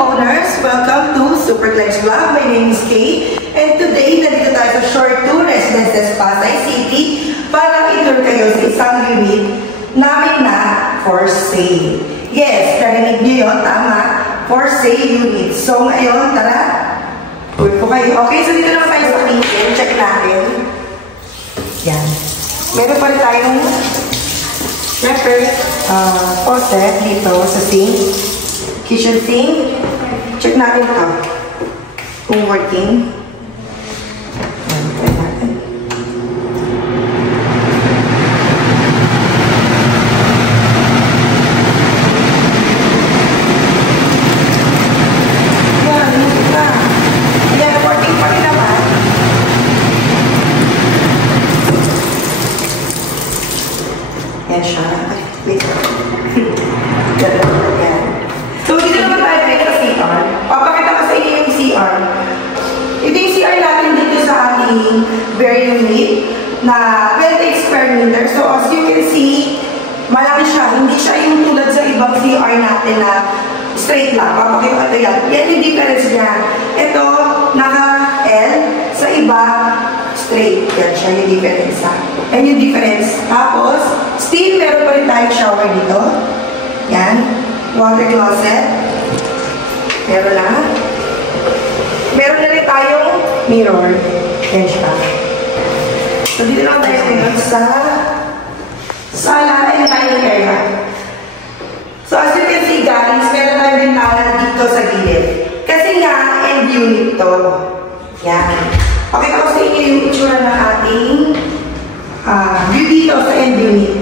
owners, welcome to Superclex Vlog. My name is Kay, and today nandito tayo sa Shore 2 Residences, Pasay City para i-tour kayo sa isang unit namin na for sale. Yes, narinig niyo yun, tama, for sale unit. So ngayon, tara, tour po kayo. Okay, so dito naman tayo sa kitchen, check natin. Yan. Meron pa rin tayong faucet dito sa sink. Kitchen sink. Check natin ito. Kung working. Ayan, try natin. Ayan, hindi na. Ayan, working pa rin naman. Ayan siya. Wait. Ayan. So, dito naman tayo sa CR. Papakita ko sa inyo yung CR. Ito yung CR natin dito sa ating very unit na 20 square meter. So, as you can see, malaki siya. Hindi siya yung tulad sa ibang CR natin na straight lang. Papakita ko yan. Yan yung difference niya. Ito, naka-L. Sa iba, straight. Yan siya yung difference. Yan yung difference. Tapos, still, meron pa rin tayong shower dito. Yan. Water closet. Meron na. Meron na rin tayong mirror. Yan siya. So, dito naman tayo ngayon sa sala and dining area. So, as you can see guys, meron tayong bintana dito sa gilid. Kasi nga, end unit to. Yan. Pakita ko sa inyo yung itsura ng ating view dito sa end unit.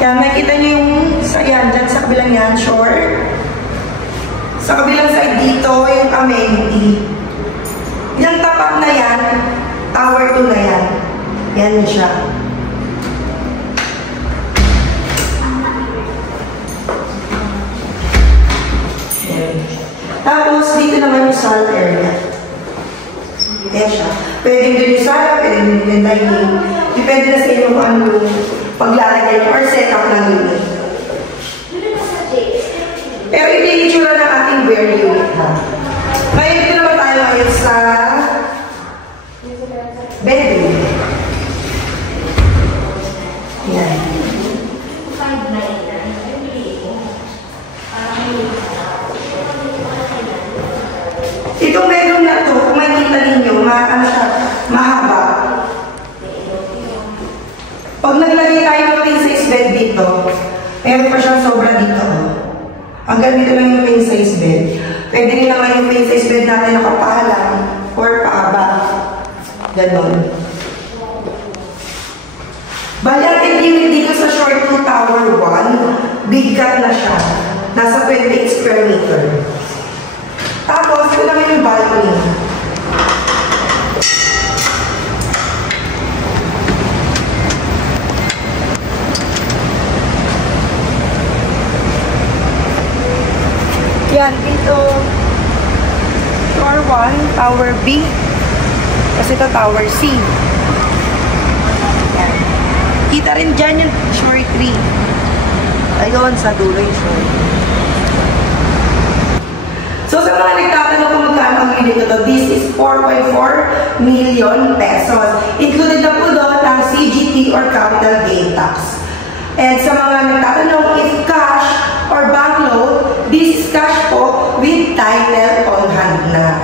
Yan, nakikita niyo yung yan, dyan sa kabilang yan, shore. Sa kabilang side dito, yung amenity. Yung tapat na yan, tower 2 na yan. Yan siya. Yan. Tapos, dito naman yung salt area. Yan siya. Pwedeng din yung sala, pwedeng din yung dining. Depende na sa inyo kung ano yung paglalagay or setup ng unit. Pero ito yung itsura ng ating bare unit. Ngayon, ito naman tayo ngayon sa bedroom. Yan. Itong bedroom na ito, kung makikita ninyo, mahaba. Pag naglagay tayo ng king size bed dito, meron pa siyang sobra dito. Hanggang dito lang yung king size bed. Pwede rin naman yung king size bed natin nakapahalang or paaba. Ganon. Bali, ang unit dito sa Shore 2 Tower 1, big cut na siya. Nasa 28 square meter. Tapos, ito naman yung balcony. Yan, dito, Shore 1, Tower B. Kasi ito, Tower C. Yan. Kita rin dyan yung Shore 3. Ayun, sa dulo yung Shore. So, sa mga nagtatanong kung magkano ang unit ito, this is 4.4 million pesos. Included na po doon ang CGT or capital gain tax. And sa mga nagtatanong if cash or bank loan, this is cash po with title on hand na.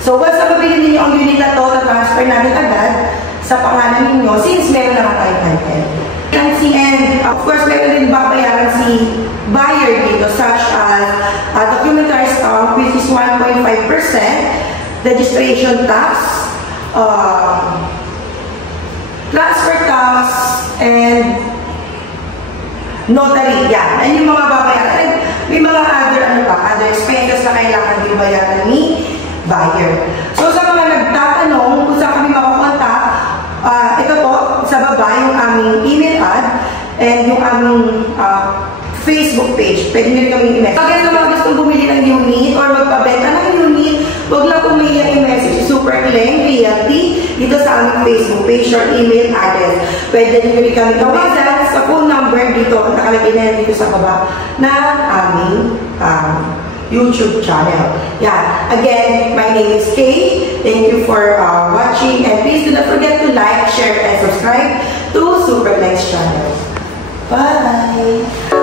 So, once na mabili ninyo ang unit na ito, na-transfer namin agad sa pangalan ninyo since meron naman tayong title. And of course, meron din babayaran si buyer dito such as documentary stamp which is 1.5%, registration tax, transfer tax, and notary. Yan. Yan yung mga babayaran. And may mga other expenses na kailangan din bayaran ni buyer. So, sa mga nagtatanong kung saan kami makakontak, ito po, sa baba, yung aming email ad and yung aming Facebook page. Pwede nyo rin kami email. Pag sa mga gustong bumili ng unit or magpabenta ng unit Huwag lang pumiyak i-message Super Cleng Realty dito sa aming Facebook page or email address. Pwede rin kami tawagan sa phone number dito, nakalagay na yan dito sa baba na aming YouTube channel. Yeah. Again, my name is Kay. Thank you for watching, and please do not forget to like, share, and subscribe to Super Cleng's channel. Bye!